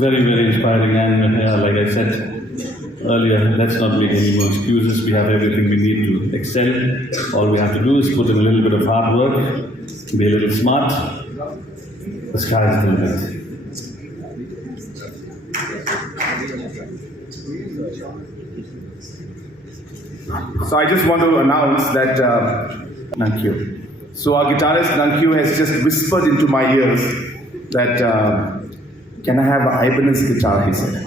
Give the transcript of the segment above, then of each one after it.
very, very inspiring. And like I said earlier, let's not make any more excuses. We have everything we need to excel. All we have to do is put in a little bit of hard work, be a little smart. The sky is the limit. So I just want to announce that thank you. So our guitarist Nankyu has just whispered into my ears that can I have an Ibanez guitar, he said.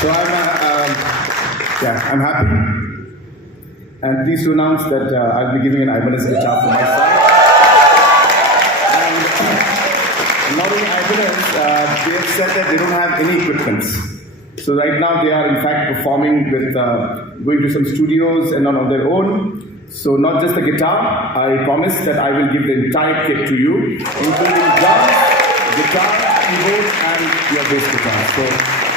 So I'm happy and pleased to announce that I'll be giving an Ibanez guitar for my side. And not only Ibanez, they have said that they don't have any equipment. So right now they are in fact performing with, going to some studios and on their own. So not just the guitar, I promise that I will give the entire kit to you, including drums, guitar, keyboard and your bass guitar. So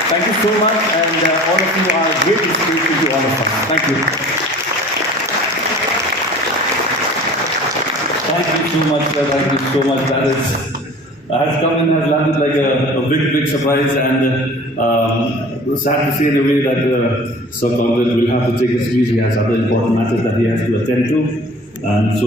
thank you so much and all of you are great inspiration to all of us. Thank you. Thank you so much, sir. Thank you so much. That has come and has landed like a big surprise, and sad to see in a way that Sir Conrad will have to take his leave. He has other important matters that he has to attend to, and so.